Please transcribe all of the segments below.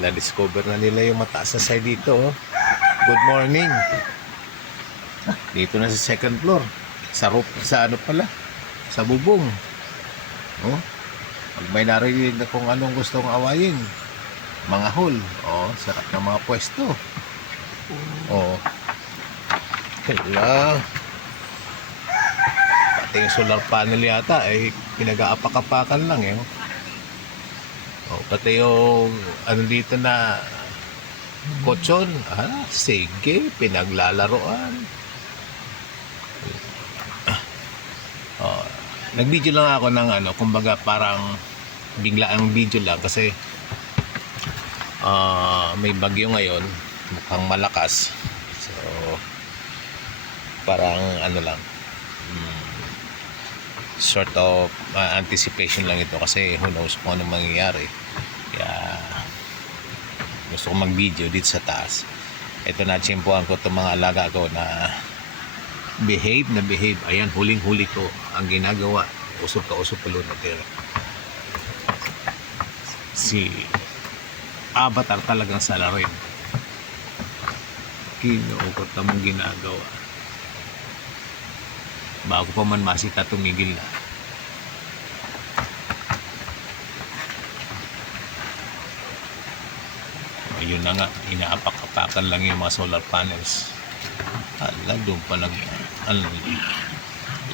Na-discover na nila yung mataas na side dito. Oh. Good morning. Dito na sa second floor. Sa roof, sa ano pala? Sa bubong. Oh. Pag may narinig na kung anong gustong awayin. Mga hole. Oh, sarap ng mga pwesto. Oh. Hello. Pati yung solar panel yata ay pinag-aapak-apakan lang eh. Oh. Oh, pati yung ano dito na kotsyon, ah, sige, pinaglalaroan. Ah, Oh, nag-video lang ako ng ano, kumbaga parang bigla ang video lang kasi ah, may bagyo ngayon, mukhang malakas. So, parang ano lang, mm, sort of uh, anticipation lang ito kasi who knows kung ano mangyayari. Kaya gusto ko mag-video dito sa taas. Ito na tsimpuan ko itong mga alaga ko na behave na behave. Ayan, huling-huli ko ang ginagawa. Usok ka usok ulo na pero si Avatar talagang salarin. Kinuukot na mong ginagawa. Bago pa man masita tumigil na. Ayun na nga, inaapak-apakan lang yung mga solar panels. Hala, doon pa nag... Al,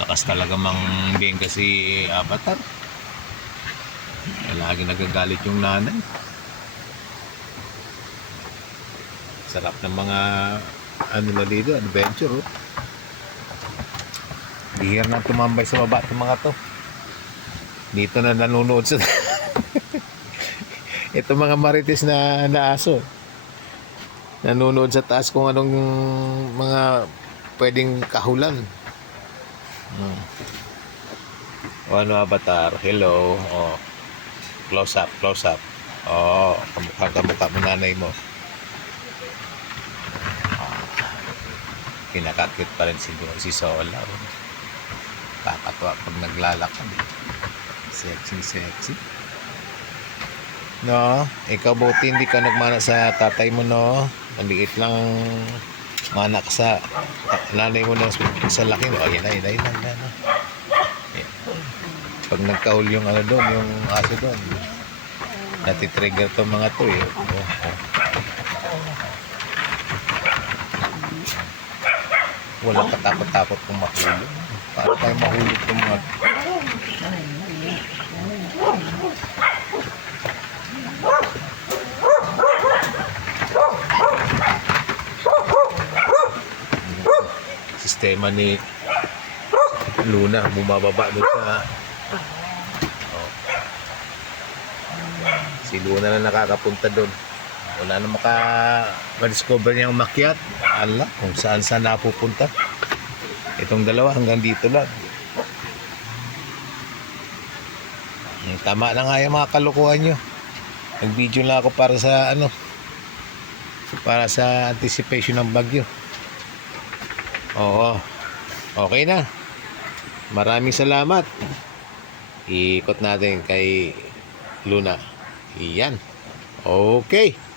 lakas talaga mang bengga si Avatar. Lagi nagagalit yung nanay. Sarap ng mga ano na dito, adventure oh. Bihir na tumambay sa baba itong mga to. Dito na nanonood sa... Ito mga marites na naaso. Nanonood sa taas kung anong mga pwedeng kahulan. Hmm. O ano avatar? Hello. Oh. Close up, close up. Oh, kamukha kamukha mo nanay mo. Kinakakit pa rin si, si Sola. Kakatuwa pag naglalakad. Sexy, sexy. No, ikaw buti hindi ka nagmana sa tatay mo, no? Maliit lang ang mana ka sa nanay mo na sa laki mo. Ayun ayun ayun ayun na. Ayan. Pag nagkaul yung ano doon, yung aso doon, natitrigger to mga to eh. Oh. Walang katakot-takot kung mahulog. Paano tayo mahulog kung mga sistema ni Luna. Bumababa doon sa oh. si Luna na nakakapunta doon. Wala na maka ma-discover niyang makyat ala kung saan saan napupunta. Itong dalawa hanggang dito lang. Hmm, tama na nga yung mga kalukuhan nyo. Nag video lang ako para sa ano para sa anticipation ng bagyo Oo. Okay na. Maraming salamat. Ikot natin kay Luna. Iyan. Okay.